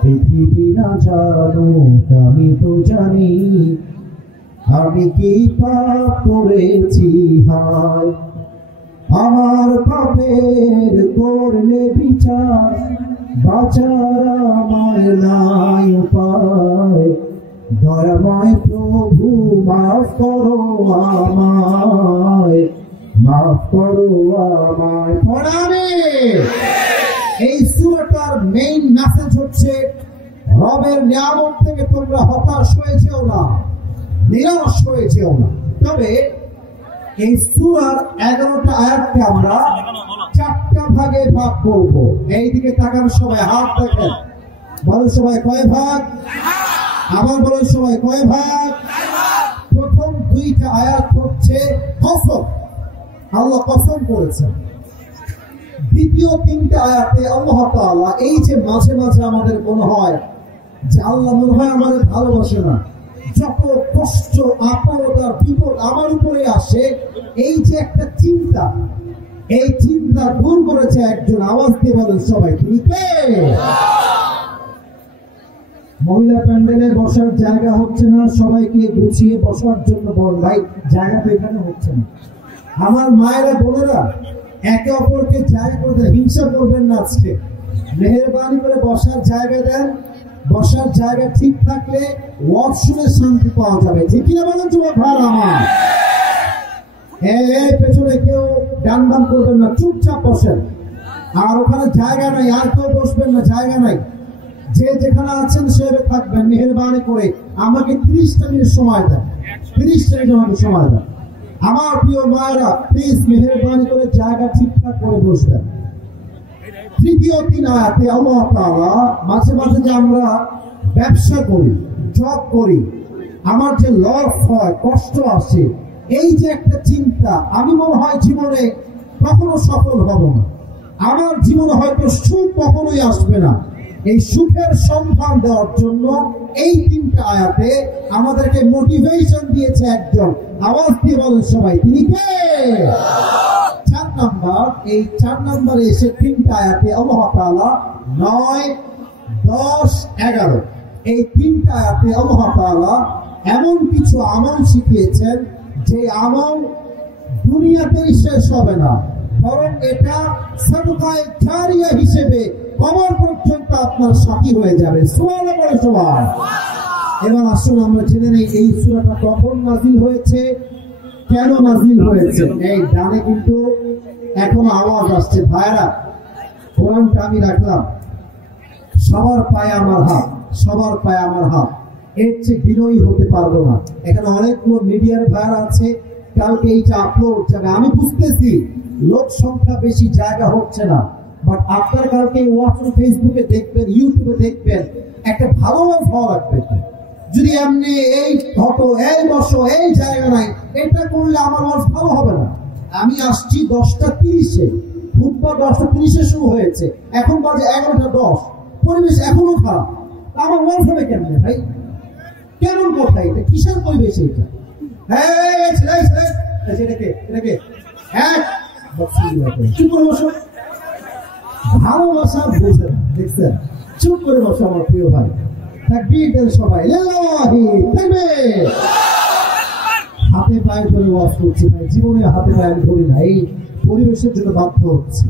পৃথিবী না জানুক আমি তো জানি আমি কি পাপ করেছি হায় আমার পাপের করলে বিচার বাঁচার আমার নাই উপায় দয়াময় প্রভু মাফ করো আমায় মাফ করো আমায় পড়াবে। এই সূরাটার মেইন মেসেজ হচ্ছে রবের নিয়ামত থেকে তোমরা হতাশ হয়ে যেও না, নিরাশ হয়ে যেও না। তবে এই সূরার 11টা আয়াতকে আমরা 4টা ভাগে ভাগ করব। এইদিকে তাকান সবাই, হাত দেখেন, বলেন সবাই কয় ভাগ, আবার বলেন সবাই কয় ভাগ। প্রথম 2টা আয়াত হচ্ছে কসম, আল্লাহ কসম করেছেন। দ্বিতীয় 3টে আয়াতে আল্লাহ তাআলা এই যে মাঝে মাঝে আমাদের মনে হয় যে আল্লাহ মনে হয় আমাদের ভালোবাসে না, যত কষ্ট আপদ আর বিপদ আমার উপরে আসে, এই যে একটা চিন্তা, এই চিন্তা দূর করেছে একজন। আওয়াজ দিয়ে বলেন সবাই তিনি কে? মহিলা প্যান্ডেলে বসার জায়গা হচ্ছে না, সবাইকে গুছিয়ে বসার জন্য বল ভাই, জায়গা তো এখানে হচ্ছে না। আমার মায়েরা বোনেরা একে অপরকে জায়গা করে দেন, হিংসা করবেন না। আজকে মেহেরবানি করে বসার জায়গা দেন। বসার জায়গা ঠিক থাকলে ওয়াশরুমে শান্তি পাওয়া যাবে, ঠিক কিনা বলেন যুবক ভাই আমার? পেছনে কেউ ডান বাম করবেন না, চুপচাপ বসেন। আর ওখানে জায়গা নাই, আর কেউ বসবেন না, জায়গা নাই। যে যেখানে আছেন সেভাবে থাকবেন। মেহেরবানি করে আমাকে 30টা মিনিট সময় দেন, 30টা মিনিট আমাকে সময় দেন। আমার প্রিয় মায়েরা প্লিজ মেহেরবানি করে জায়গা ঠিকঠাক করে বসবেন। তৃতীয় 3 আয়াতে আল্লাহ তাআলা মাঝে মাঝে যে আমরা ব্যবসা করি, জব করি, আমার যে লস হয়, কষ্ট আসে, এই যে একটা চিন্তা, আমি মনে হয় জীবনে কখনো সফল হব না, আমার জীবনে হয়তো সুখ কখনোই আসবে না। এই সুখের সন্ধান দেওয়ার জন্য এই 3টা আয়াতে আমাদেরকে মোটিভেশন দিয়েছে একজন। আওয়াজ দিয়ে বলেন সবাই তিনি কে? 4 নাম্বার, এই 4 নাম্বারে এসে 3টা আয়াতে আল্লাহ তাআলা 9, 10, 11 এই 3টা আয়াতে আল্লাহ তাআলা এমন কিছু আমল শিখিয়েছেন যে আমল দুনিয়াতেই শেষ হবে না, বরং এটা সাদকায়ে জারিয়া হিসেবে কবর পর্যন্ত আপনার সাথী হয়ে যাবে। সুবহানাল্লাহ বলে সবাই। এবার আসুন আমরা জেনে নেই এই সূরাটা কখন নাযিল হয়েছে, কেন নাযিল হয়েছে। এই ডানে কিন্তু এখন আওয়াজ আসছে, ভাইরা কোরআনটা আমি রাখলাম, সবার পায়ে আমার হাত, সবার পায়ে আমার হাত। এর চেয়ে বিনয়ী হতে পারবো না। এখানে অনেকগুলো মিডিয়ার ভাইরা আছে, কালকে এইটা আপলোড যাবে। আমি বুঝতেছি লোক সংখ্যা বেশি, জায়গা হচ্ছে না, বাট আপনার কালকে হোয়াটসঅ্যাপ, ফেসবুকে দেখবেন, ইউটিউবে দেখবেন, একটা ভালোবাসা হওয়া লাগবে। যদি এমনি এই ফটো, এই বসো, এই জায়গা নাই, এটা করলে আমার মানুষ ভালো হবে না। আমি আসছি 10টা 30-এ, বুধবার 10টা 30-এ শুরু হয়েছে, এখন বাজে 11টা 10, পরিবেশ এখনো খারাপ। আমার মন হবে কেমনে ভাই? কেমন কথা এটা? কিসের পরিবেশ এটা? চুপ করে বসো, ভালোবাসা বোঝে না, দেখছেন? চুপ করে বসো আমার প্রিয় ভাই। তাকবীর দেন সবাই, লিল্লাহি তাকবীর। হাতে পায়ে ধরে ওয়াজ করছি ভাই, জীবনে হাতে পায়ে আমি ধরি না, এই পরিবেশের জন্য বাধ্য হচ্ছি।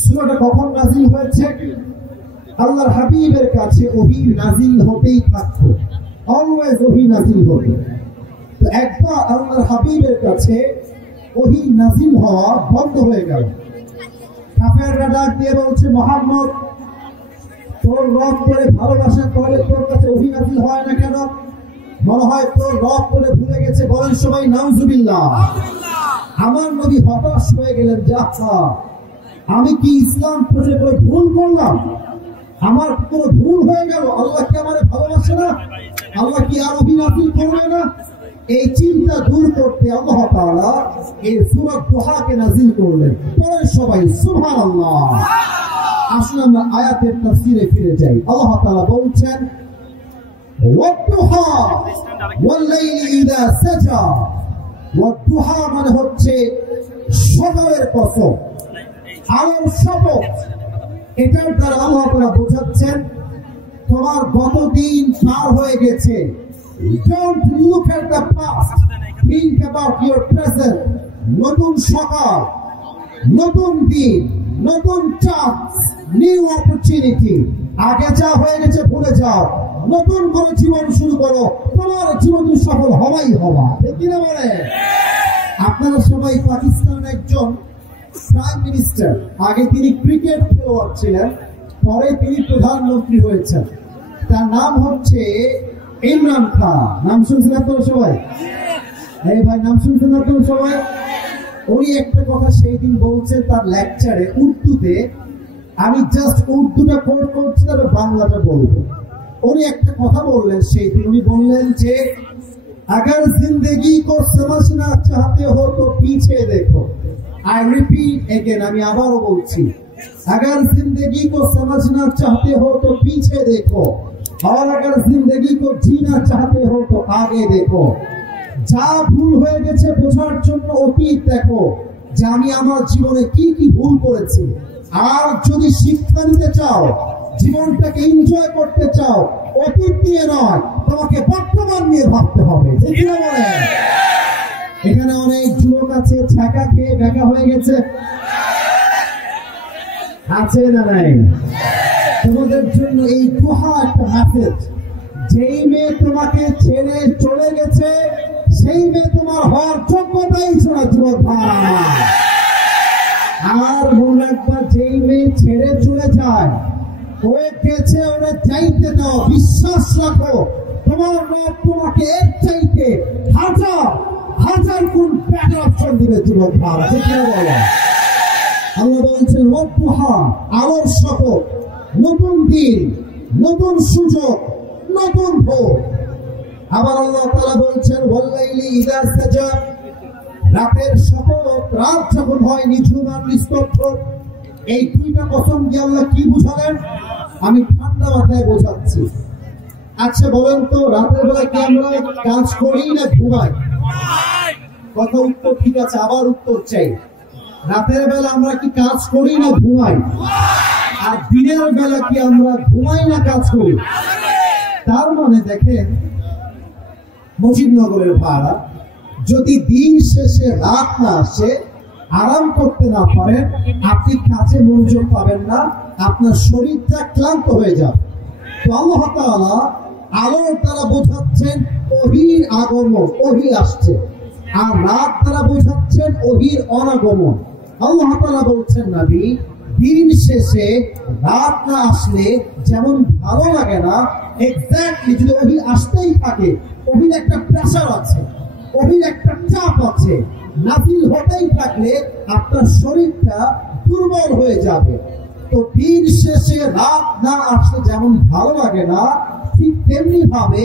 সূরাটা কখন নাযিল হয়েছে? আল্লাহর হাবিবের কাছে ওহী নাযিল হতেই থাকতো, অলওয়েজ ওহী নাযিল হতো। তো একবার আল্লাহর হাবিবের কাছে ওহী নাযিল হওয়া বন্ধ হয়ে গেল। কাফেররা ডাক দিয়ে বলছে, মুহাম্মদ তোর রব করে ভালোবাসা করে তোর কাছে ওহী নাযিল হয় না কেন? মনে হয় তোর রব করে ভুলে গেছে। বলেন সবাই নাউজুবিল্লাহ। আমার নবী হতাশ হয়ে গেলেন, যা আমি কি ইসলাম প্রচার করে ভুল করলাম? আমার কোনো ভুল হয়ে গেল? আল্লাহ কি আমারে ভালোবাসে না? আল্লাহ কি আর ওহী নাযিল করবে না? এই চিন্তা দূর করতে আল্লাহ তাআলা এই সূরা দুহাকে নাযিল করলেন। পড়েন সবাই সুবহানাল্লাহ। আসুন আমরা আয়াতের তাফসীরে ফিরে যাই। আল্লাহ তাআলা বলছেন, ওয়াদ-দুহা ওয়াল-লাইলি ইযা সাজা। ওয়াদ-দুহা মানে হচ্ছে সকালের কসম, আলোর শপথ। এটার দ্বারা আল্লাহ তাআলা বোঝাচ্ছেন তোমার গত দিন পার হয়ে গেছে। Don't look at the past. Think about your present. নতুন সকাল, নতুন দিন, নতুন চান্স, নিউ অপরচুনিটি। আগে যা হয়ে গেছে ভুলে যাও, নতুন করে জীবন শুরু করো। তোমার জীবন সফল হওয়াই হওয়া, ঠিক কিনা বলে? আপনারা সবাই পাকিস্তানের একজন প্রাইম মিনিস্টার, আগে তিনি ক্রিকেট খেলোয়াড় ছিলেন, পরে তিনি প্রধানমন্ত্রী হয়েছেন। তার নাম হচ্ছে ইমরান খান। নাম শুনছেন আপনারা সবাই? এই ভাই নাম শুনছেন আপনারা সবাই? উনি একটা কথা সেই দিন বলছেন তার লেকচারে উর্দুতে, আমি জাস্ট উর্দুটা কোট করছি তবে বাংলাটা বলবো। উনি একটা কথা বললেন সেই দিন, উনি বললেন যে अगर जिंदगी को समझना चाहते हो तो पीछे देखो। आई रिपीट अगेन, আমি আবারও বলছি, अगर जिंदगी को समझना चाहते हो तो पीछे देखो और अगर जिंदगी को जीना चाहते हो तो आगे देखो। যা ভুল হয়ে গেছে বোঝার জন্য অতীত দেখো, যে আমি আমার জীবনে কি কি ভুল করেছি। আর যদি শিক্ষা নিতে চাও, জীবনটাকে এনজয় করতে চাও, অতীত নিয়ে নয়, তোমাকে বর্তমান নিয়ে ভাবতে হবে। এখানে অনেক যুবক আছে ছাকা খেয়ে বেকা হয়ে গেছে, আছে না নাই? তোমাদের জন্য এই দোহা একটা মেসেজ, যেই মেয়ে তোমাকে ছেড়ে চলে গেছে সেই মেয়ে তোমার হওয়ার যোগ্যতাই ছিল যুবক ভাই। আর মনে রাখবা, যেই মেয়ে ছেড়ে চলে যায়, ও গেছে ওরা চাইতে দাও, বিশ্বাস রাখো তোমার রব তোমাকে এর চাইতে হাজার হাজার গুণ বেটার অপশন দিবে যুবক ভাই। আল্লাহ বলছেন ওয়াদুহা, আলোর শপথ, নতুন দিন, নতুন সুযোগ, নতুন ভোর। আবার আল্লাহ তাআলা বলছেন ওয়াল্লাইলি ইযা সাজা, রাতের শপথ, রাত যখন হয় নিঝুম আর নিস্তব্ধ। এই দুইটা কসম দিয়ে আল্লাহ কি বুঝালেন? আমি ঠান্ডা মাথায় বোঝাচ্ছি। আচ্ছা বলেন তো, রাতের বেলা কি আমরা কাজ করি না ঘুমাই? কথা উত্তর ঠিক আছে, আবার উত্তর চাই। রাতের বেলা আমরা কি কাজ করি না ঘুমাই? আর দিনের বেলা কি আমরা ঘুমাই না কাজ করি? তার মানে দেখেন মুজিবনগরের ভাড়া, যদি দিন শেষে রাত না আসে, আরাম করতে না পারেন, আপনি কাজে মনোযোগ পাবেন না, আপনার শরীরটা ক্লান্ত হয়ে যাবে। তো আল্লাহ তাআলা আলোর দ্বারা বোঝাচ্ছেন ওহীর আগমন, ওহী আসছে, আর রাত দ্বারা বোঝাচ্ছেন ওহীর অনাগমন। আল্লাহ তাআলা বলছেন নবী, দিন শেষে রাত না আসলে যেমন ভালো লাগে না, এক্স্যাক্টলি যদি ওহী আসতেই থাকে, ওহীর একটা প্রেসার আছে, ওহীর একটা চাপ আছে, নাযিল হতেই থাকলে আপনার শরীরটা দুর্বল হয়ে যাবে। তো দিন শেষে রাত না আসলে যেমন ভালো লাগে না, ঠিক তেমনি ভাবে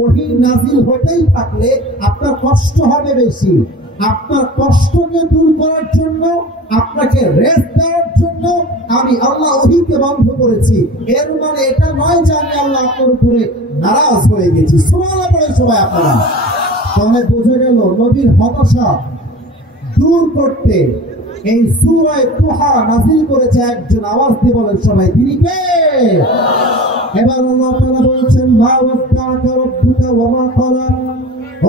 ওহী নাযিল হতেই থাকলে আপনার কষ্ট হবে বেশি। আপনার কষ্টকে দূর করার জন্য, আপনাকে রেস্ট দেওয়ার জন্য আমি আল্লাহ ওহীকে বন্ধ করেছি। এর মানে এটা নয় যে আমি আল্লাহ আপনার উপরে নারাজ হয়ে গেছি। সুবহানাল্লাহ বলেন সবাই আপনারা। তাহলে বোঝা গেল নবীর হতাশা দূর করতে এই সূরা তুহা নাযিল করেছে একজন। আওয়াজ দিয়ে বলেন সবাই, তিনি কে? এবার আল্লাহ তাআলা বলেছেন মা ওয়াদাকা রাব্বুকা ওয়া মা ক্বালা।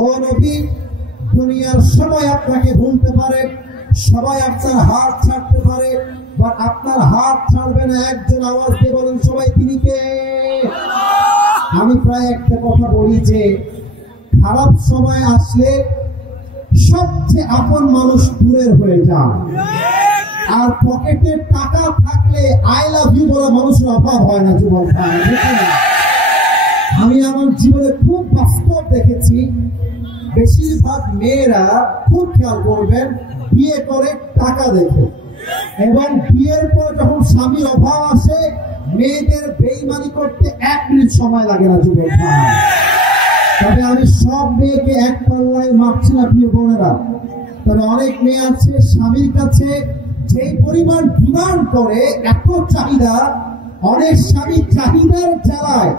ও নবী, দুনিয়ার সবাই আপনাকে ভুলতে পারে, সবাই আপনার হাত ছাড়তে পারে, বাট আপনার হাত ছাড়বে না একজন। আওয়াজ দিয়ে বলেন সবাই, তিনি কে? আমি প্রায় একটা কথা বলি যে খারাপ সময় আসলে সবচেয়ে আপন মানুষ দূরের হয়ে যায়, আর পকেটে টাকা থাকলে আই লাভ ইউ বলা মানুষের অভাব হয় না যুবক ভাই। আমি আমার জীবনে খুব বাস্তব দেখেছি, বেশিরভাগ মেয়েরা, খুব খেয়াল করবেন, বিয়ে করে টাকা দেখে, এবং বিয়ের পর যখন স্বামীর অভাব আসে, মেয়েদের বেইমানি করতে 1 মিনিট সময় লাগে না যুবক ভাই। তবে আমি সব মেয়েকে এক পাল্লায় মাপছি না প্রিয় বোনেরা, তবে অনেক মেয়ে আছে স্বামীর কাছে যে পরিমাণ ডিমান্ড করে, এত চাহিদা, অনেক স্বামী চাহিদার জ্বালায়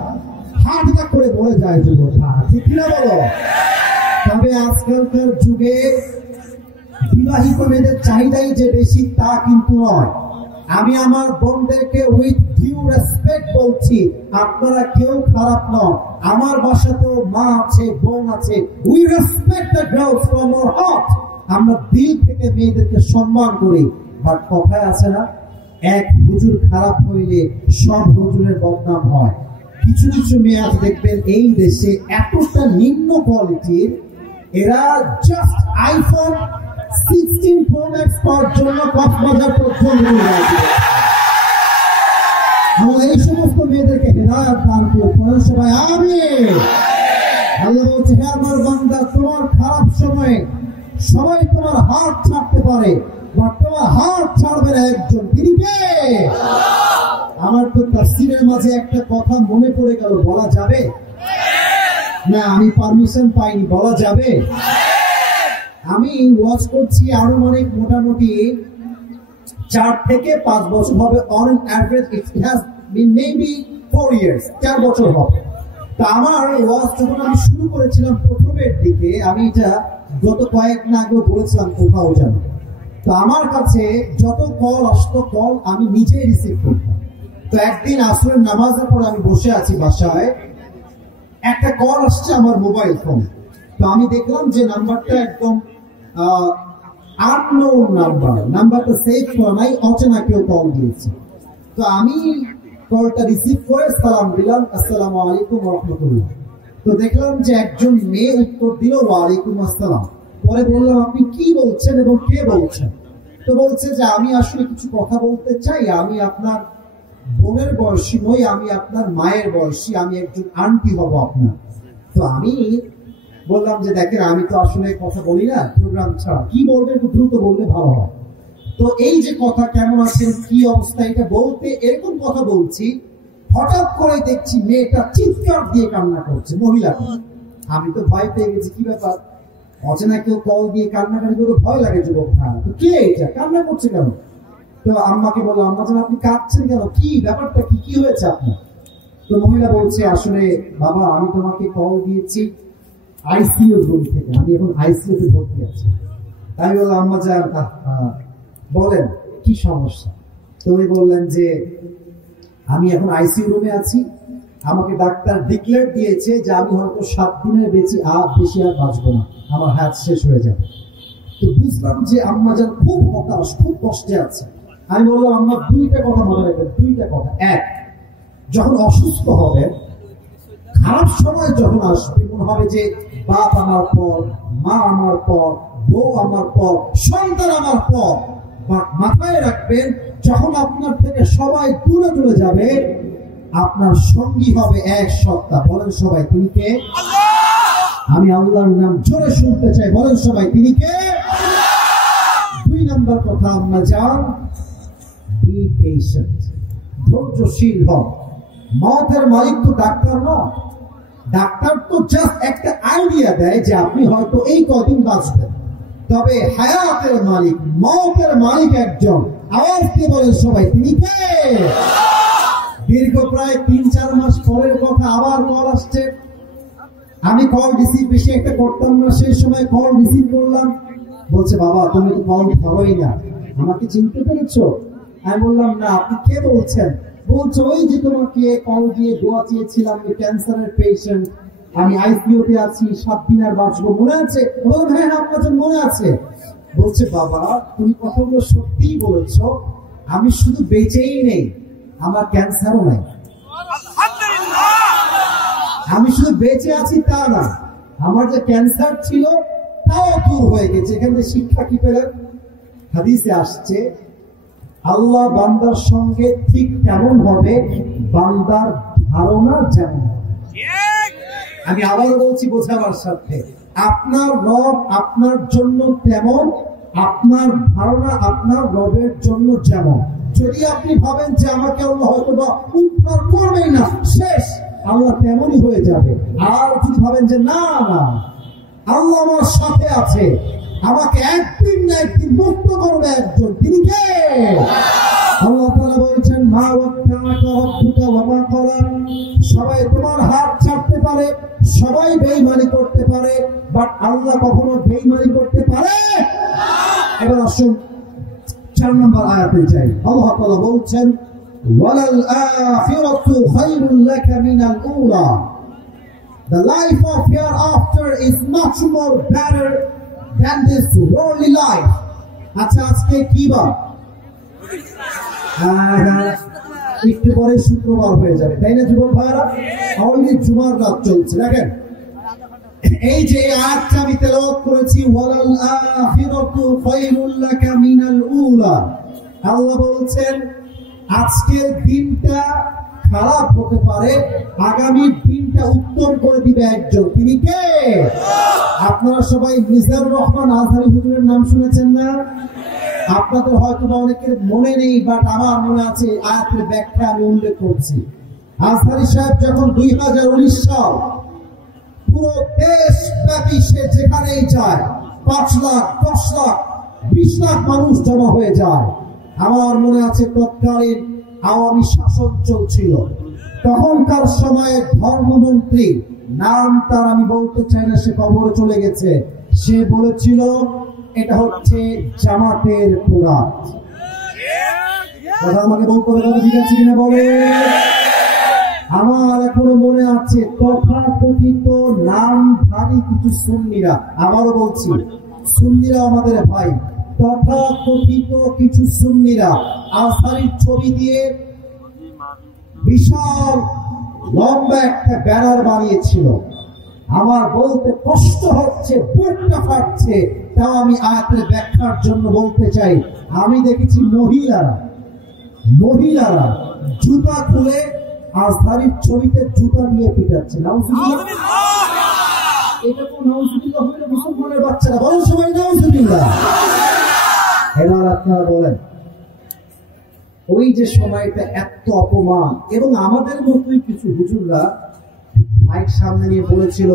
হার্ট অ্যাটাক করে মরে যায় যুবক ভাই, ঠিক না বলো? তবে আজকালকার যুগে বিবাহিত মেয়েদের চাহিদাই যে বেশি তা কিন্তু নয়। আমি আমার বোনদেরকে উইথ ডিউ রেসপেক্ট বলছি, আপনারা কেউ খারাপ নন, আমার বাসাতেও মা আছে, বোন আছে, we respect the girls from our heart, আমরা দিল থেকে মেয়েদেরকে সম্মান করি। বাট কথায় আছে না, এক হুজুর খারাপ হইলে সব হুজুরের বদনাম হয়। কিছু কিছু মেয়ে আছে দেখবেন এই দেশে এতটা নিম্ন কোয়ালিটির, এরা জাস্ট আইফোন 16 প্রো ম্যাক্স পাওয়ার জন্য কক্সবাজার পর্যন্ত এই সমস্ত মেয়েদেরকে হেদায়েত দান করুন সবাই, আমিন। আল্লাহ বলছে, হে আমার বান্দা, তোমার খারাপ সময়ে সবাই তোমার হাত ছাড়তে পারে, বা তোমার হাত ছাড়বে না একজন, তিনি কে? আমার তো তাফসীরের মাঝে একটা কথা মনে পড়ে গেল, বলা যাবে না? আমি পারমিশন পাইনি, বলা যাবে? আমি ওয়াচ করছি আরো অনেক, মোটামুটি 4 থেকে 5 বছর হবে, on average it has been maybe 4 years, 4 বছর হবে। তা আমার ওয়াচ যখন আমি শুরু করেছিলাম প্রথমের দিকে, আমি এটা গত কয়েকদিন আগে বলেছিলাম কোথাও জানো, তো আমার কাছে যত কল আসতো, কল আমি নিজেই রিসিভ করতাম। তো একদিন আসরের নামাজের পর আমি বসে আছি বাসায়, একটা কল আসছে আমার মোবাইল ফোনে। তো আমি দেখলাম যে নাম্বারটা একদম আননোন নাম্বার, নাম্বারটা সেভ করা নাই, অচেনা কেউ কল দিয়েছে। তো আমি কলটা রিসিভ করে সালাম দিলাম, আসসালামু আলাইকুম ওয়া রাহমাতুল্লাহ। তো দেখলাম যে একজন মেয়ে উত্তর দিল, ওয়া আলাইকুম আসসালাম। পরে বললাম, আপনি কি বলছেন এবং কে বলছেন? তো বলছে যে আমি আসলে কিছু কথা বলতে চাই, আমি আপনার বোনের বয়সী নই, আমি আপনার মায়ের বয়সী, আমি একজন আন্টি হব আপনার। তো আমি বললাম যে দেখেন, আমি তো আসলে কথা বলি না প্রোগ্রাম ছাড়া, কি বলবেন একটু দ্রুত বললে ভালো হয়। তো এই যে কথা, কেমন আছেন, কি অবস্থা, এটা বলতে এরকম কথা বলছি, হঠাৎ করে দেখছি মেয়েটা চিৎকার দিয়ে কান্না করছে, মহিলাটা। আমি তো ভয় পেয়ে গেছি, কি ব্যাপার, অচেনা কেউ কল দিয়ে কান্নাকাটি করে ভয় লাগে যুবক, তো কে এটা, কান্না করছে কেন? তো আম্মাকে বললাম, আম্মা জান আপনি কাঁদছেন কেন, কি ব্যাপারটা, কি কি হয়েছে আপনার? তো মহিলা বলছে, আসলে বাবা আমি তোমাকে কল দিয়েছি আইসিইউ রুম থেকে, আমি এখন আইসিইউ তে ভর্তি আছি। তাই বললাম, আম্মা জান বলেন কি সমস্যা? তো উনি বললেন যে আমি এখন আইসিইউ রুমে আছি, আমাকে ডাক্তার ডিক্লেয়ার দিয়েছে যে আমি হয়তো 7 দিনের বেশি আর বাঁচবো না, আমার হাত শেষ হয়ে যাবে। তো বুঝলাম যে আম্মা জান খুব হতাশ, খুব কষ্টে আছে। আমি বললাম, আম্মা 2টা কথা মনে রাখবেন, 2টা কথা। এক, যখন অসুস্থ হবে, খারাপ সময় যখন আসবে, মনে হবে যে বাপ আমার পর, মা আমার পর, বউ আমার পর, সন্তান আমার পর, মাথায় রাখবেন যখন আপনার থেকে সবাই দূরে চলে যাবে, আপনার সঙ্গী হবে এক সত্তা। বলেন সবাই, তিনি কে? আমি আল্লাহর নাম জোরে শুনতে চাই, বলেন সবাই, তিনি কে? 2 নম্বর কথা, আম্মা জান বি পেশেন্ট, ধৈর্যশীল হন। মতের মালিক তো ডাক্তার নয়, ডাক্তার তো জাস্ট একটা আইডিয়া দেয় যে আপনি হয়তো এই কদিন বাঁচবেন, তবে হায়াতের মালিক, মতের মালিক একজন। আওয়াজ দিয়ে বলেন সবাই, তিনি কে? দীর্ঘ প্রায় 3-4 মাস পরের কথা, আবার কল আসছে। আমি কল রিসিভ বেশি একটা করতাম না, সেই সময় কল রিসিভ করলাম। বলছে, বাবা তুমি তো কল ধরোই না, আমাকে চিনতে পেরেছো? আমি বললাম, না, আপনি কে বলছেন? বলছো, ওই যে তোমাকে কল দিয়ে দোয়া চেয়েছিলাম, আমি ক্যান্সারের পেশেন্ট, আমি আইসিইউ তে আছি, 7 দিন আর বাঁচবো, মনে আছে? বললাম, হ্যাঁ আপনার মনে আছে। বলছে, বাবা তুমি কথাগুলো সত্যিই বলেছো, আমি শুধু বেঁচেই নেই, আমার ক্যান্সারও নাই। আমি শুধু বেঁচে আছি তা না, আমার যে ক্যান্সার ছিল তাও দূর হয়ে গেছে। এখানে শিক্ষা কি পেলেন? হাদিসে আসছে, আল্লাহ বান্দার সঙ্গে ঠিক তেমন হবে বান্দার ধারণা যেমন। আমি আবারও বলছি বোঝাবার সাথে, আপনার রব আপনার জন্য তেমন, আপনার ধারণা আপনার রবের জন্য যেমন। যদি আপনি ভাবেন যে আমাকে আল্লাহ হয়তো বা উদ্ধার করবেই না, শেষ, আল্লাহ তেমনই হয়ে যাবে। আর যদি ভাবেন যে না না, আল্লাহ আমার সাথে আছে, আমাকে একদিন না একদিন মুক্ত করবে একজন, তিনি কে? আল্লাহ তাআলা বলছেন, মা ওয়াক্কাআকা রাব্বুকা ওয়া মা ক্বালা। সবাই তোমার হাত ছাড়তে পারে, সবাই বেঈমানি করতে পারে, বাট আল্লাহ কখনো বেঈমানি করতে পারে না। এবার আসুন 4 নম্বর আয়াতে যাই। আল্লাহ তাআলা বলছেন, وَلَلْآخِرَةُ خَيْرٌ لَكَ مِنَ الْأُولَى. The life of hereafter is much more better than this worldly life. আচ্ছা আজকে কি বার? একটু পরে শুক্রবার হয়ে যাবে, তাই না যুবক ভাইরা? অলরেডি জুমার রাত চলছে। দেখেন এই যে আয়াতটা আমি তেলাওয়াত করেছি, ওয়ালাল আখিরাতু খায়রুল লাকা মিনাল উলা, আল্লাহ বলছেন আজকের দিনটা খারাপ হতে পারে, আগামী দিনটা উত্তম করে দিবে একজন। তিনি কে? আপনারা সবাই মিজানুর রহমান আজহারী হুজুরের নাম শুনেছেন না? আপনাদের হয়তো অনেকের মনে নেই, বাট আমার মনে আছে। আয়াতের ব্যাখ্যা আমি উল্লেখ করছি। আজহারী সাহেব যখন 2019 সাল পুরো দেশ ব্যাপী সে যেখানেই যায় 5 লাখ 10 লাখ 20 লাখ মানুষ জমা হয়ে যায়। আমার মনে আছে তৎকালীন আওয়ামী শাসন চলছিল, তখনকার সময়ে ধর্মমন্ত্রী, নাম তার আমি বলতে চাই না, সে কবরে চলে গেছে, সে বলেছিল এটা হচ্ছে জামাতের প্রোডাক্ট। কথা আমাকে বলতে হবে, ঠিক আছে কিনা বলে? আমার এখনো মনে আছে তথাকথিত নামধারী কিছু সুন্নিরা, আবারও বলছি সুন্নিরা আমাদের ভাই, তথাকথিত কিছু সুন্নিরা আজহারীর ছবি দিয়ে বিশাল লম্বা একটা ব্যানার বানিয়েছিল। আমার বলতে কষ্ট হচ্ছে, বুকটা ফাটছে, তাও আমি আয়াতের ব্যাখ্যার জন্য বলতে চাই। আমি দেখেছি মহিলারা জুতা খুলে আজহারীর ছবিতে জুতা নিয়ে পিটাচ্ছে। নাউজুবিল্লাহ। এটা তো নাউজুবিল্লাহ হলে মুসলমানের বাচ্চারা, বলেন সবাই নাউজুবিল্লাহ। এবার আপনারা বলেন ওই যে সময়টা এত অপমান, এবং আমাদের মতোই কিছু হুজুররা মাইক সামনে নিয়ে বলেছিল,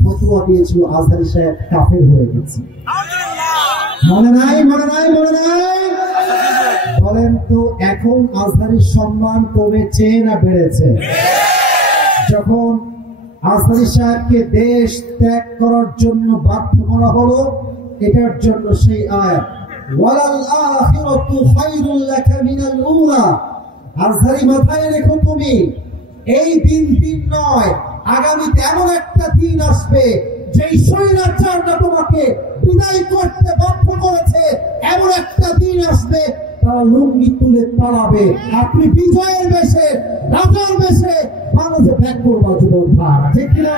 ফতোয়া দিয়েছিল আজহারী সাহেব কাফের হয়ে গেছে। মনে নাই? বলেন তো এখন আজহারীর সম্মান কমেছে না বেড়েছে? যখন আজহারী সাহেবকে দেশ ত্যাগ করার জন্য বাধ্য করা হলো, এটার জন্য সেই আয়াত ওয়ালাল আখিরাতু খায়রুল লাকা মিনাল উলা। আজহারী মাথায় রেখো, তুমি এই দিন নয়, আগামীতে এমন একটা দিন আসবে যেই স্বৈরাচাররা তোমাকে বিদায় করতে বাধ্য করেছে, এমন একটা দিন আসবে তারা লুঙ্গি তুলে পালাবে, আপনি বিজয়ের বেশে, রাজার বেশে বাংলাদেশে ব্যাক করবা যুবক ভাই, ঠিক কিনা?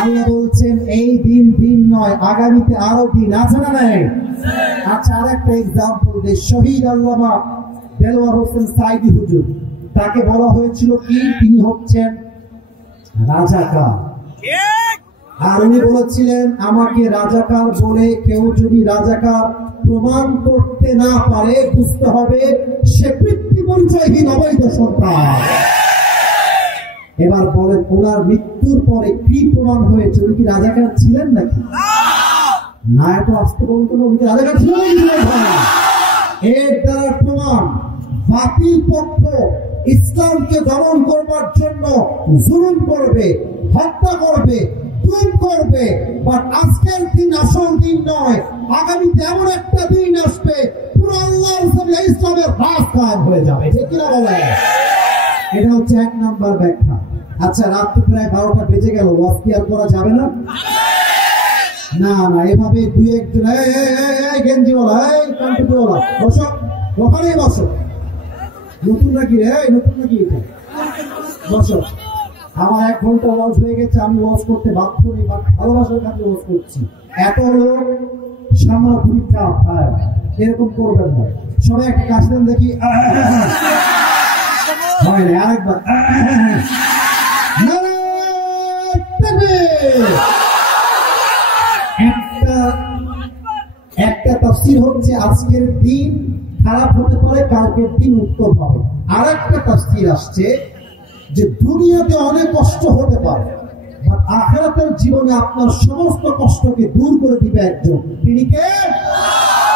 আল্লাহ বলছেন এই দিন নয়, আগামীতে আরো দিন আছে না নাই? আচ্ছা আর একটা এক্সাম্পল দেই। শহীদ আল্লামা দেলোয়ার হোসেন সাইদি হুজুর, তাকে বলা হয়েছিল কি তিনি হচ্ছেন রাজাকার, আর উনি বলেছিলেন আমাকে রাজাকার বলে কেউ যদি রাজাকার প্রমাণ করতে না পারে, বুঝতে হবে সে পিতৃ পরিচয়হীন অবৈধ সন্তান। এবার বলেন ওনার মৃত্যুর পরে কি প্রমাণ হয়েছে? উনি কি রাজাকার ছিলেন নাকি? না, এত আসতে বলতো না, উনি রাজাকার ছিলেন। এর দ্বারা প্রমাণ বাতিল পক্ষ ইসলামকে দমন করবার জন্য জুলুম করবে, হত্যা করবে, খুন করবে। বাট আজকের দিন আসল দিন নয়, আগামীতে এমন একটা দিন আসবে পুরো আল্লাহর জমিনে ইসলামের রাজ কায়েম হয়ে যাবে, ঠিক কিনা বলে? এটা হচ্ছে 1 নাম্বার ব্যাখ্যা। আচ্ছা রাত তো প্রায় 12টা বেজে গেল, ওয়াজ কি আর করা যাবে না? না, এভাবে 2-1 জন গেঞ্জিওয়ালা, কান্টুওয়ালা, বসো, ওখানেই বসো। নতুন নাকি রে? নতুন নাকি এটা? বসো। আমার 1 ঘন্টা ওয়াজ হয়ে গেছে, আমি ওয়াজ করতে বাধ্য নেই, ভালোবাসার কাছে ওয়াজ করছি। এত লোক সামনে খুবই চাপ, এরকম করবেন না। সবাই একটা কাজ দেন দেখি, হয় না, আরেকবার। একটা তাফসীর হচ্ছে আজকের দিন খারাপ হতে পারে, কালকের দিন উত্তম হবে। আর একটা তাফসীর আসছে যে দুনিয়াতে অনেক কষ্ট হতে পারে, বাট আখিরাতের জীবনে আপনার সমস্ত কষ্টকে দূর করে দিবে একজন, তিনি কে?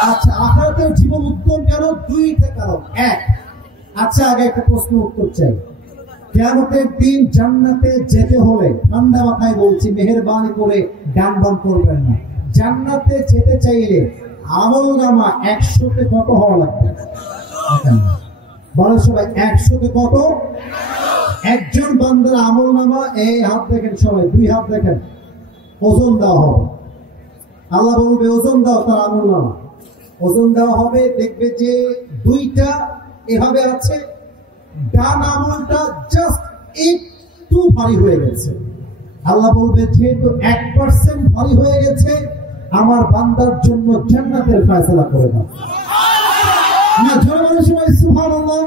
আচ্ছা আখিরাতের জীবন উত্তম কেন? 2টা কারণ। 1, আচ্ছা আগে একটা প্রশ্ন উত্তর চাই। কিয়ামতের দিন জান্নাতে যেতে হলে, ঠান্ডা মাথায় বলছি, মেহেরবানি করে ডান বাম করবেন না, জান্নাতে যেতে চাইলে আমলনামা 100তে কত হওয়া লাগবে? বলে সবাই 100-তে কত? একজন বান্দার আমল নামা, এই হাত দেখেন সবাই, 2 হাত দেখেন, ওজন দেওয়া হবে। আল্লাহ বলবে ওজন দাও তার আমল নামা, ওজন দেওয়া হবে। দেখবে যে 2টা এভাবে আছে, ডান আমলটা জাস্ট একটু ভারী হয়ে গেছে। আল্লাহ বলবে যেহেতু 1% ভারী হয়ে গেছে, আমার বান্দার জন্য জান্নাতের ফয়সালা করে দাও। না জোরে সবাই সুবহানাল্লাহ।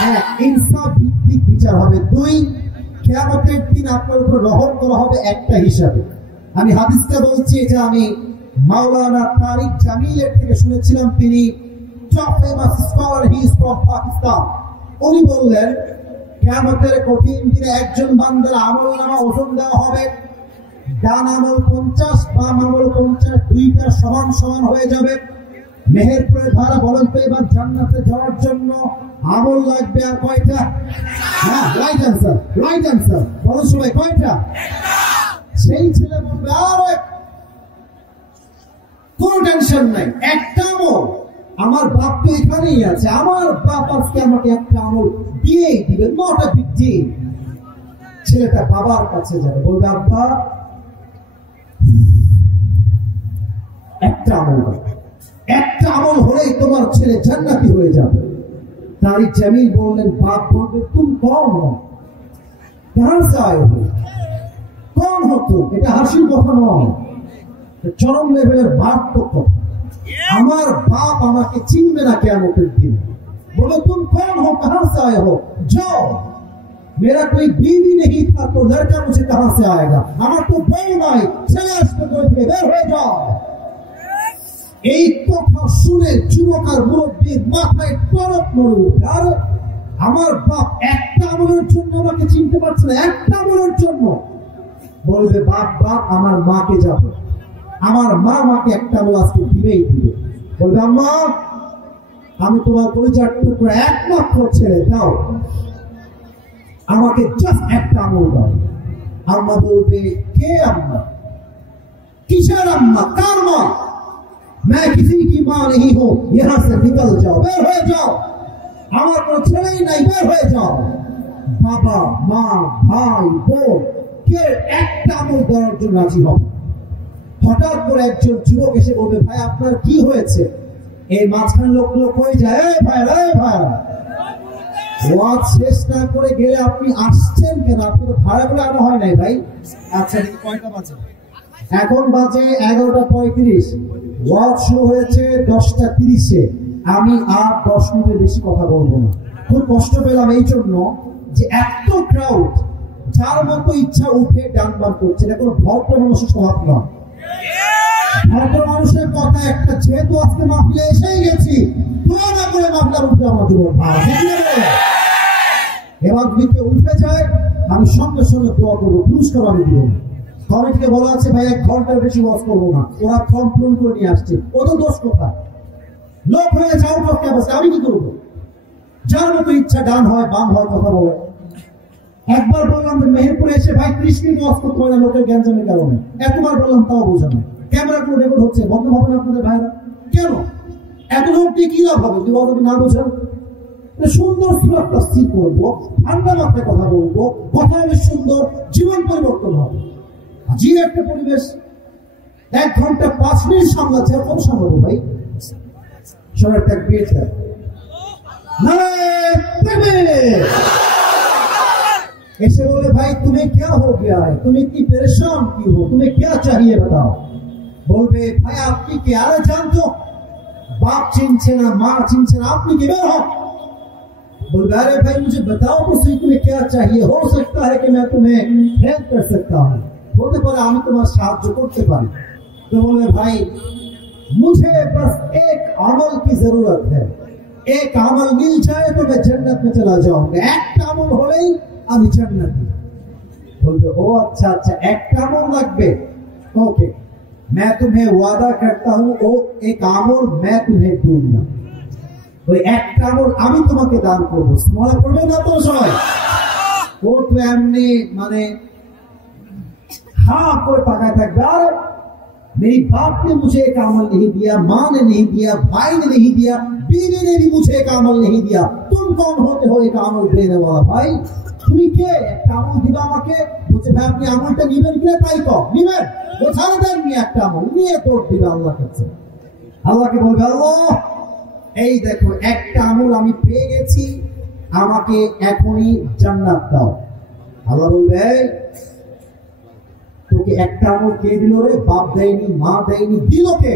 হ্যাঁ, ইনসাফ ভিত্তিক বিচার হবে। 2, কিয়ামতের দিন আপনার উপর রহম করা হবে একটা হিসাবে। আমি হাদিসটা বলছি, এটা আমি মাওলানা তারিক জামিলের থেকে শুনেছিলাম, তিনি top famous scholar, he is from Pakistan. উনি বললেন কিয়ামতের কঠিন দিনে একজন বান্দার আমলনামা ওজন দেওয়া হবে, ডান আমল 50, বাম আমল 50, 2টা সমান সমান হয়ে যাবে। মেহেরপুরের ভাড়া বলেন তো এবার জান্নাতে যাওয়ার জন্য আমল লাগবে আর কয়টা? হ্যাঁ, রাইট অ্যান্সার, রাইট অ্যান্সার। বলেন সবাই কয়টা? সেই ছেলে বলবে আরে কোন টেনশন নাই, একটা আমল, আমার বাপ তো এখানেই আছে, আমার বাপ আজকে আমাকে একটা আমল দিয়েই দিবে, নট আ বিগ ডিল। ছেলেটা বাবার কাছে যাবে, বলবে আব্বা একটা আমল, একটা আমল হলেই তোমার ছেলে জান্নাতি হয়ে যাবে। তারিক জামিল বললেন, বাপ বলবে তুমি কম হো, কাহার সে আয়ে হো, কম হতো, এটা হাসির কথা নয়, চরম লেভেলের মারাত্মক কথা। আমার বাপ আমাকে চিনবে না কিয়ামতের দিন। बोलो तुम कौन हो, कहां से आए हो, जाओ, मेरा कोई बीवी नहीं था तो लड़का मुझे कहां से आएगा, আমার তো বউ নাই, ছেলে আসবে কোথা থেকে, বের হয়ে যাও। এই কথা শুনে যুবক আর মুরব্বীর মাথায় টনক নড়ে উঠে। আর আমার বাপ একটা আমলের জন্য আমাকে চিনতে পারছে না, একটা আমলের জন্য। বলবে বাপ বাপ আমার মাকে যাবো, আমার মা আমাকে একটা আমল আজকে দিবেই দিবে। বলবে আম্মা আমি তোমার পরিচয় টুকরা একমাত্র ছেলে, দাও আমাকে জাস্ট একটা আমল দাও। আম্মা বলবে কে আম্মা, কিসের আম্মা, কার মা? मैं किसी की मां नहीं हूं, यहां से निकल जाओ, বের হয়ে যাও, আমার কোনো ছেলেই নাই, বের হয়ে যাও। বাবা মা ভাই বোন কে একটা আমল দেওয়ার জন্য রাজি হবে। হঠাৎ করে একজন যুবক এসে বলবে ভাই আপনার কি হয়েছে? এই মাঝখান লোকগুলো কই যায়, এই ভাই ওয়াজ শেষ না করে গেলে আপনি আসছেন কেন? আপনি তো ভাড়া করে আনা হয় নাই ভাই। আচ্ছা কয়টা বাজে? এখন বাজে 11:35, ওয়াজ শুরু হয়েছে 10:30-এ। আমি আর 10 মিনিটের বেশি কথা বলবো না। খুব কষ্ট পেলাম এই জন্য যে এত ক্রাউড, যার মতো ইচ্ছা উঠে ডান বাম করছে, এটা কোনো ভদ্র মানুষের স্বভাব নয়। ভদ্র মানুষের কথা একটা, যেহেতু আজকে মাহফিলে এসেই গেছি, দোয়া না করে মাহফিলার উঠে আমার জীবন এবার দিকে উঠে যায়, আমি সঙ্গে সঙ্গে দোয়া করবো, পুরস্কার আমি দিব। কমিটিকে বলা আছে ভাই 1 ঘন্টার বেশি ওয়াজ করবো না, ওরা ফর্ম পূরণ করে নিয়ে আসছে, ওদের দোষ কোথায়? লোক হয়ে যাও ক্যাপাসিটি, আমি কি করবো? যার মতো ইচ্ছা ডান হয় বাম হয় কথা বলে। একবার বললাম যে মেহেরপুরে এসে ভাই 30 মিনিট ওয়াজ করতে হয় না লোকের জ্ঞানজামের কারণে, এতবার বললাম তাও বোঝা না। ক্যামেরা করে রেকর্ড হচ্ছে, বন্ধ হবে না আপনাদের ভাইরা? কেন এত লোক দিয়ে কি লাভ হবে যদি আপনি না বোঝেন? সুন্দর সুরাত তাফসীর করবো, ঠান্ডা মাথায় কথা বলবো, কথা হবে সুন্দর, জীবন পরিবর্তন হবে। যে একটা পরিবেশ 1 ঘন্টা 5 মিনিট সামলাচ্ছে, কত সামলাবো ভাই? সবার ত্যাগ পেয়েছে। এসে বলে ভাই তুমি क्या हो गया है, तुम इतनी परेशान क्यों हो, तुम्हें क्या चाहिए बताओ। বলবে ভাই আপনি কি আর জানতো, बाप चिंचे ना माँ चिंचे ना, आपने की बेर हो। बोलते अरे भाई मुझे बताओ तो सही तुम्हें क्या चाहिए, हो सकता है कि मैं तुम्हें हेल्प कर सकता हूँ। बोलते पर আমি তোমার সাহায্য করতে পারি। तो बोले भाई मुझे बस एक अमल की जरूरत है, एक अमल मिल जाए तो मैं जन्नत में चला जाऊंगा, एक अमल होलेই আমি জান্নাতি। बोलते ओ अच्छा अच्छा एक अमल লাগবে, ओके मैं तुम्हें वादा करता हूँ वो एक अमल मैं तुम्हें दूंगा, ওই একটা আমল আমি তোমাকে দান করবো। মনে করবে না তো সবাই? ও তো এমনি মানে हाँ कोई ताकत है, मेरी बाप ने मुझे एक अमल नहीं दिया, माँ ने नहीं दिया, भाई ने नहीं दिया, बीवी ने भी मुझे एक अमल नहीं दिया, तुम कौन होते हो एक अमल देने वाला? भाई তুমি কে? একটা আমল দিবা আমাকে? বলছে ভাই আপনি আমলটা নিবেন কিনা তাই তো নিবেন, বোঝানো দেন নি একটা আমল নিয়ে দৌড় দিবে আল্লাহর কাছে। আল্লাহকে বলবে আল্লাহ এই দেখো একটা আমল আমি পেয়ে গেছি, আমাকে এখনই জান্নাত দাও। আল্লাহ বলবে তোকে একটা আমল কে দিল রে? বাপ দেয়নি, মা দেয়নি, দিল কে?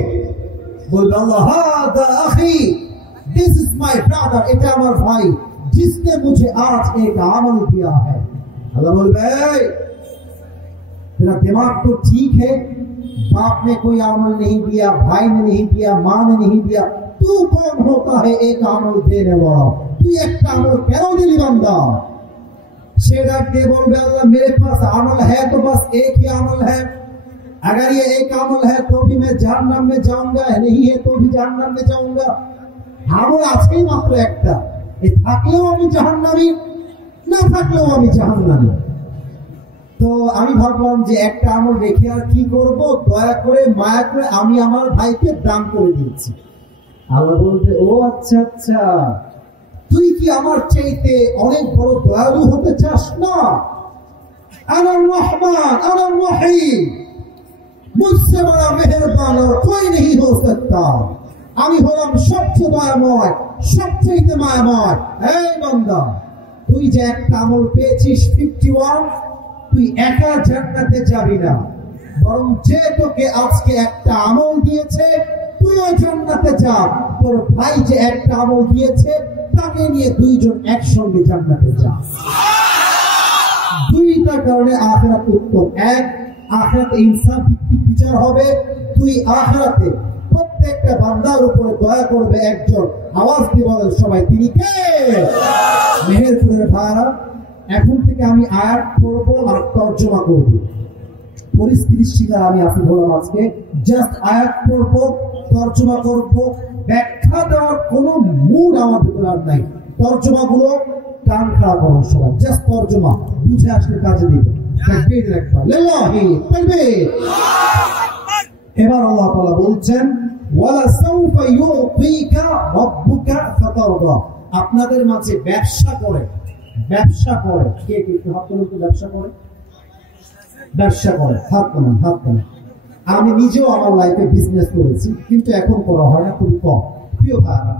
বলবে আল্লাহ হাদা আখি, দিস ইজ মাই ব্রাদার, এটা আমার ভাই, जिसने मुझे आज एक अमल दिया है। अल्लाह बोले तेरा दिमाग तो ठीक है, बाप ने कोई अमल नहीं दिया, भाई ने नहीं दिया, माँ ने नहीं दिया, तू कौन होता है एक अमल देने वाला? तू एक अमल क्यों दिली बंदा? शेरा के बोल अल्लाह मेरे पास अमल है तो बस एक ही अमल है, अगर ये एक अमल है तो भी मैं जहन्नम में जाऊंगा, नहीं है तो भी जहन्नम में जाऊंगा। अमल आजके मात्र एकटा, থাকলেও আমি জাহান্নামী, না থাকলেও আমি জাহান্নামী। তো আমি ভাবলাম যে একটা আমল রেখে আর কি করব, দয়া করে মায়া করে আমি আমার ভাইকে দান করে দিয়েছি। আল্লাহ বলবে ও আচ্ছা আচ্ছা, তুই কি আমার চাইতে অনেক বড় দয়ালু হতে চাস না? আনার রহমান আনার রহিম, মুঝসে বড়া মেহেরবান আর কোই নেই হো সকতা। আমি হলাম সবচেয়ে দয়াময়, সবচেয়ে মায়াময়। এই বান্দা তুই যে একটা আমল পেয়েছিস 51, তুই একা জান্নাতে যাবি না, বরং যে তোকে আজকে একটা আমল দিয়েছে তুইও জান্নাতে যা, তোর ভাই যে একটা আমল দিয়েছে তাকে নিয়ে দুইজন একসঙ্গে জান্নাতে যা। দুইটা কারণে আখিরাত উত্তম। এক, আখিরাতে ইনসাফ ভিত্তিক বিচার হবে। তুই আখিরাতে প্রত্যেকটা বান্দার উপরে দয়া করবে একজন, আওয়াজ দিয়ে বলেন সবাই তিনি কে? মেহেরপুরের ভাইরা, এখন থেকে আমি আয়াত পড়ব আর তর্জমা করব। পরিস্থিতির শিকার আমি আসি বললাম আজকে, জাস্ট আয়াত পড়ব, তর্জমা করব, ব্যাখ্যা দেওয়ার কোনো মুড আমার ভিতরে আর নাই। তর্জমা গুলো কান খারাপ করো সবাই, জাস্ট তর্জমা বুঝে আসলে কাজে দিবে। এবার আল্লাহ তাআলা বলছেন ওয়ালা সাউফা ইউতিকা রাব্বুকা ফাতারদা। আপনাদের মাঝে ব্যবসা করে কে কে হাত তুলুন তো? ব্যবসা করে হাত তুলুন, হাত তুলুন। আমি নিজেও আমার লাইফে বিজনেস করেছি, কিন্তু এখন করা হয় না, খুবই কম। প্রিয় ভাইরা,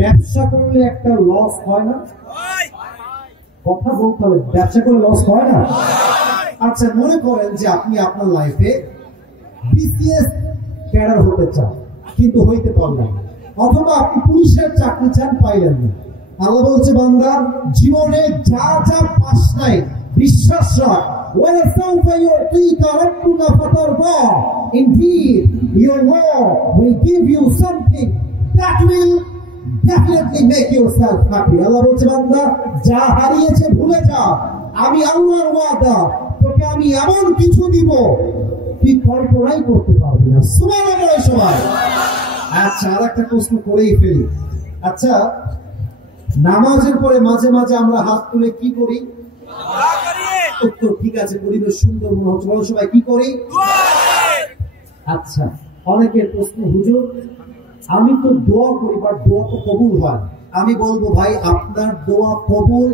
ব্যবসা করলে একটা লস হয় না? কথা বলতে হবে, ব্যবসা করলে লস হয় না? আচ্ছা মনে করেন যে আপনি আপনার লাইফে বিসিএস ক্যাডার হতে চান কিন্তু হইতে পারলেন, অথবা আপনি পুলিশের চাকরি চান পাইলেন না। আল্লাহ বলছে বান্দা জীবনে যা যা পাস নাই বিশ্বাস রাখ, indeed your Lord will give you something that will definitely make yourself happy. আল্লাহ বলছে বান্দা যা হারিয়েছে ভুলে যা, আমি আল্লাহর ওয়াদা তোকে আমি এমন কিছু দিব তুই কল্পনাই করতে পারবি না। সুবহানাল্লাহ সবাই। আচ্ছা আর একটা প্রশ্ন করেই ফেলি। আচ্ছা নামাজের পরে মাঝে মাঝে আমরা হাত তুলে কি করি? উত্তর ঠিক আছে, পরিবেশ সুন্দর মনে হচ্ছে, বলো সবাই কি করি? আচ্ছা অনেকের প্রশ্ন হুজুর আমি তো দোয়া করি বাট দোয়া তো কবুল হয়। আমি বলবো ভাই আপনার দোয়া কবুল